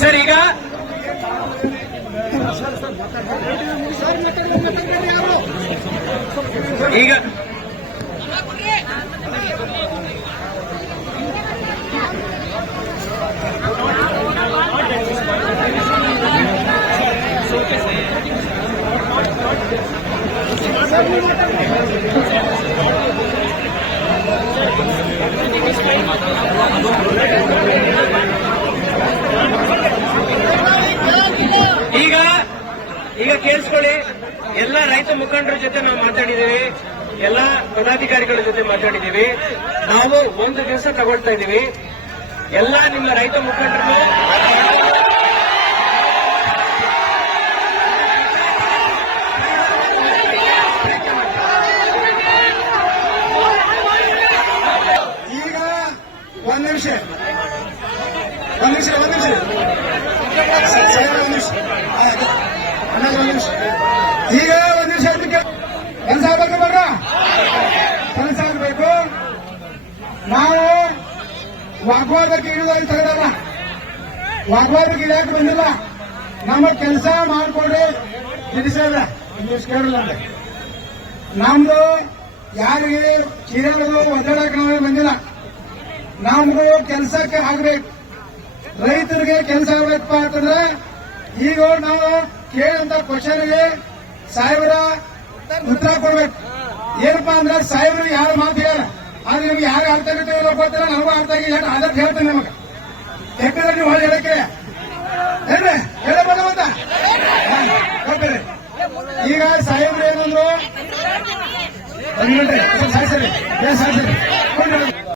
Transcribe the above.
Sir ಈಗ ಈಗ ಈಗ ಕೇಳಿಸ್ಕೊಳ್ಳಿ. ಎಲ್ಲ ರೈತ ಮುಖಂಡರ ಜೊತೆ ನಾವು ಮಾತಾಡಿದ್ದೀವಿ, ಎಲ್ಲ ಪದಾಧಿಕಾರಿಗಳ ಜೊತೆ ಮಾತಾಡಿದ್ದೀವಿ. ನಾವು ಒಂದು ದಿವಸ ತಗೊಳ್ತಾ ಇದ್ದೀವಿ. ಎಲ್ಲ ನಿಮ್ಮ ರೈತ ಮುಖಂಡರು ಈಗ ಒಂದ್ ನಿಮಿಷ ಈಗ ಒಂದ್ ನಿಮಿಷ ಕೆಲಸ ಆಗ್ಬೇಕು ಬರ್ರ, ಕೆಲಸ ಆಗ್ಬೇಕು. ನಾವು ವಾಗ್ವಾದಕ್ಕೆ ಇಳಿದಾಗ ತಗದಲ್ಲ, ವಾಗ್ವಾದಕ್ಕೆ ಇಳಿಯಕ್ಕೆ ಬಂದಿಲ್ಲ. ನಮ್ಮ ಕೆಲಸ ಮಾಡ್ಕೊಡಿ ತಿಳಿಸಲ್ಲ, ಇಂಗ್ಲಿಷ್ ಕೇಳಲ್ಲ. ನಮ್ದು ಯಾರಿಗೆ ಚೀರಗಳು ಒದ್ದಾಡಕ್ಕೆ ನಾವು ಬಂದಿಲ್ಲ. ನಮ್ದು ಕೆಲಸಕ್ಕೆ ಆಗ್ಬೇಕು, ರೈತರಿಗೆ ಕೆಲಸ ಆಗ್ಬೇಕಪ್ಪ ಅಂತಂದ್ರೆ ಈಗ ನಾವು ಕೇಳಂತ ಕ್ವಶನ್ಗೆ ಸಾಹೇಬರ ಉತ್ತರ ಕೊಡ್ಬೇಕು. ಏನಪ್ಪಾ ಅಂದ್ರೆ ಸಾಹೇಬರು ಯಾರು ಮಾತು ಹೇಳ, ಆದ್ರೆ ನಿಮ್ಗೆ ಯಾರು ಅರ್ಥ ಆಗಿಲ್ಲ ಗೊತ್ತಿಲ್ಲ, ನನಗೂ ಅರ್ಥ ಆಗಿಲ್ಲ. ಅದಕ್ಕೆ ಹೇಳ್ತೇನೆ ನಿಮಗೆ, ಯಾಕಂದ್ರೆ ನೀವು ಹೊಳೆ ಹೇಳಕ್ಕೆ ಏನ್ರಿ ಹೇಳಬಹುದು ಅಂತ ಗೊತ್ತಿರಿ. ಈಗ ಸಾಹೇಬ್ರು ಏನಂದ್ರು, ಸರಿ